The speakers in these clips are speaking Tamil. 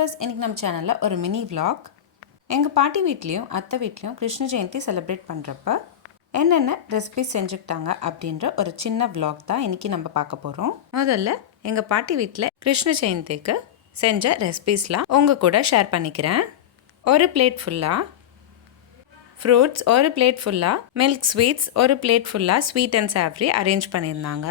viewers, இன்னைக்கு நம்ம சேனல்ல ஒரு மினி vlog. எங்க பாட்டி வீட்லயும் அத்தை வீட்லயும் கிருஷ்ண ஜெயந்தி செலிப்ரேட் பண்றப்ப என்னென்ன ரெசிபிஸ் செஞ்சுக்கிட்டாங்க அப்படின்ற ஒரு சின்ன vlog தான் இன்னைக்கு நம்ம பார்க்க போறோம். முதல்ல எங்க பாட்டி வீட்ல கிருஷ்ண ஜெயந்திக்கு செஞ்ச ரெசிபிஸ்லாம் உங்க கூட ஷேர் பண்ணிக்கிறேன். ஒரு பிளேட் ஃபுல்லா ஃப்ரூட்ஸ், ஒரு பிளேட் ஃபுல்லா மில்க் ஸ்வீட்ஸ், ஒரு பிளேட் ஃபுல்லா ஸ்வீட் அண்ட் சாவரி அரேஞ்ச் பண்ணியிருந்தாங்க.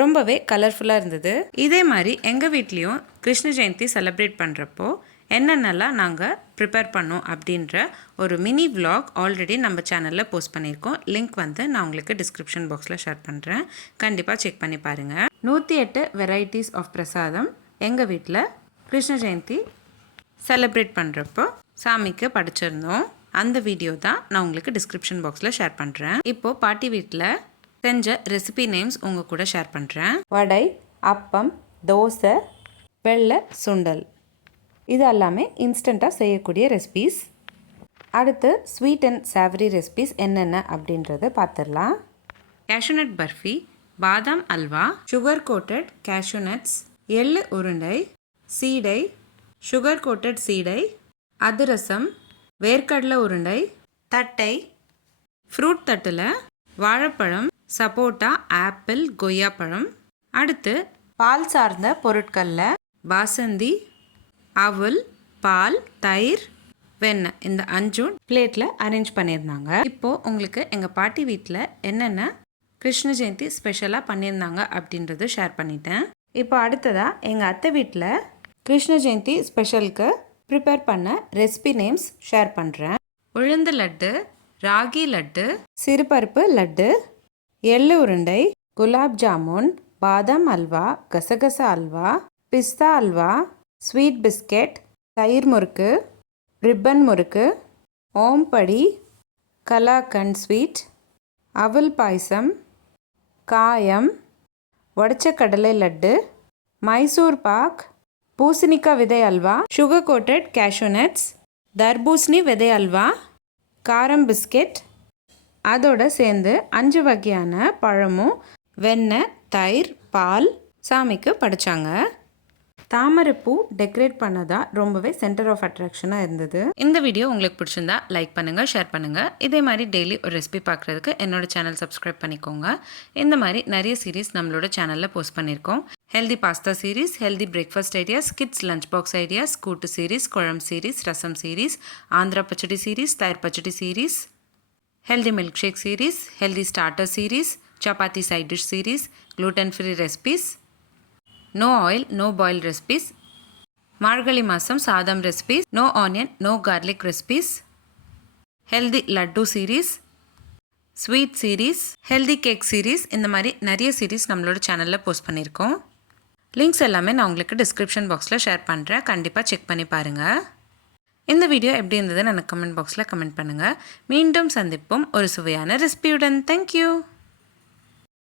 ரொம்பவே கலர்ஃபுல்லாக இருந்தது. இதே மாதிரி எங்கள் வீட்லேயும் கிருஷ்ண ஜெயந்தி செலிப்ரேட் பண்ணுறப்போ என்னென்னலாம் நாங்கள் ப்ரிப்பேர் பண்ணோம் அப்படின்ற ஒரு மினி விலாக் ஆல்ரெடி நம்ம சேனலில் போஸ்ட் பண்ணியிருக்கோம். லிங்க் வந்து நான் உங்களுக்கு டிஸ்கிரிப்ஷன் பாக்ஸில் ஷேர் பண்ணுறேன். கண்டிப்பாக செக் பண்ணி பாருங்கள். 108 வெரைட்டிஸ் ஆஃப் பிரசாதம் எங்கள் வீட்டில் கிருஷ்ண ஜெயந்தி செலிப்ரேட் பண்ணுறப்போ சாமிக்கு படைச்சிருந்தோம். அந்த வீடியோ தான் நான் உங்களுக்கு டிஸ்கிரிப்ஷன் பாக்ஸில் ஷேர் பண்ணுறேன். இப்போது பாட்டி வீட்டில் செஞ்ச ரெசிபி நேம்ஸ் உங்கள் கூட ஷேர் பண்ணுறேன். வடை, அப்பம், தோசை, வெள்ளை சுண்டல், இது எல்லாமே இன்ஸ்டண்ட்டாக செய்யக்கூடிய ரெசிபீஸ். அடுத்து ஸ்வீட் அண்ட் சாவரி ரெசிபீஸ் என்னென்ன அப்படின்றத பார்த்துடலாம். கேஷ்யூநட் பர்ஃபி, பாதாம் அல்வா, சுகர் கோட்டட் கேஷ்யூநட்ஸ், எள்ளு உருண்டை, சீடை, சுகர் கோட்டட் சீடை, அதிரசம், வேர்க்கடலை உருண்டை, தட்டை, ஃப்ரூட் தட்டில் வாழைப்பழம், சப்போட்டா, ஆப்பிள், கொய்யாப்பழம். அடுத்து பால் சார்ந்த பொருட்களில் பாசந்தி, அவல், பால், தயிர், வெண்ணெய், இந்த 5 பிளேட்டில் அரேஞ்ச் பண்ணியிருந்தாங்க. இப்போது உங்களுக்கு எங்கள் பாட்டி வீட்டில் என்னென்ன கிருஷ்ண ஜெயந்தி ஸ்பெஷலாக பண்ணியிருந்தாங்க அப்படின்றது ஷேர் பண்ணிட்டேன். இப்போ அடுத்ததாக எங்கள் அத்தை வீட்டில் கிருஷ்ண ஜெயந்தி ஸ்பெஷலுக்கு ப்ரிப்பேர் பண்ண ரெசிபி நேம்ஸ் ஷேர் பண்ணுறேன். உளுந்து லட்டு, ராகி லட்டு, சிறுபருப்பு லட்டு, எள்ளு உருண்டை, குலாப் ஜாமுன், பாதாம் அல்வா, கசகசா அல்வா, பிஸ்தா அல்வா, ஸ்வீட் பிஸ்கெட், தயிர் முறுக்கு, ரிப்பன் முறுக்கு, ஓம்படி, கலாக்கண்ட் ஸ்வீட், அவல் பாயசம், காயம், உடைச்ச கடலை லட்டு, மைசூர் பாக், பூசணிக்காய் விதை அல்வா, சுகர் கோட்டட் கேஷ்யூநட்ஸ், தர்பூசணி விதை அல்வா, காரம் பிஸ்கெட், அதோடு சேர்ந்து 5 வகையான பழமும் வெண்ணெய், தயிர், பால் சாமிக்கு படைச்சாங்க. தாமரைப்பூ டெக்கரேட் பண்ணதா ரொம்பவே சென்டர் ஆஃப் அட்ராக்ஷனாக இருந்தது. இந்த வீடியோ உங்களுக்கு பிடிச்சிருந்தா லைக் பண்ணுங்கள், ஷேர் பண்ணுங்கள். இதே மாதிரி டெய்லி ஒரு ரெசிபி பார்க்குறதுக்கு என்னோட சேனல் சப்ஸ்கிரைப் பண்ணிக்கோங்க. இந்த மாதிரி நிறைய சீரீஸ் நம்மளோட சேனலில் போஸ்ட் பண்ணியிருக்கோம். Healthy pasta series, healthy breakfast ideas, kids lunch box ideas, கூட்டு சீரீஸ், குழம்பு சீரீஸ், ரசம் சீரீஸ், ஆந்திரா பச்சடி சீரீஸ், தயிர் பச்சடி series, healthy milkshake series, healthy starter series, chapathi side dish series, gluten free recipes, no oil no boil recipes, Margazhi masam sadan recipes, no onion no garlic recipes, healthy laddu series, sweet series, healthy cake series. இந்த மாதிரி நிறைய சீரீஸ் நம்மளோட சேனலில் போஸ்ட் பண்ணியிருக்கோம். லிங்க்ஸ் எல்லாமே நான் உங்களுக்கு டிஸ்கிரிப்ஷன் பாக்ஸில் ஷேர் பண்ணுறேன். கண்டிப்பாக செக் பண்ணி பாருங்கள். இந்த வீடியோ எப்படி இருந்ததுன்னு எனக்கு கமெண்ட் பாக்ஸில் கமெண்ட் பண்ணுங்கள். மீண்டும் சந்திப்போம் ஒரு சுவையான ரெசிபியுடன். தேங்க்யூ.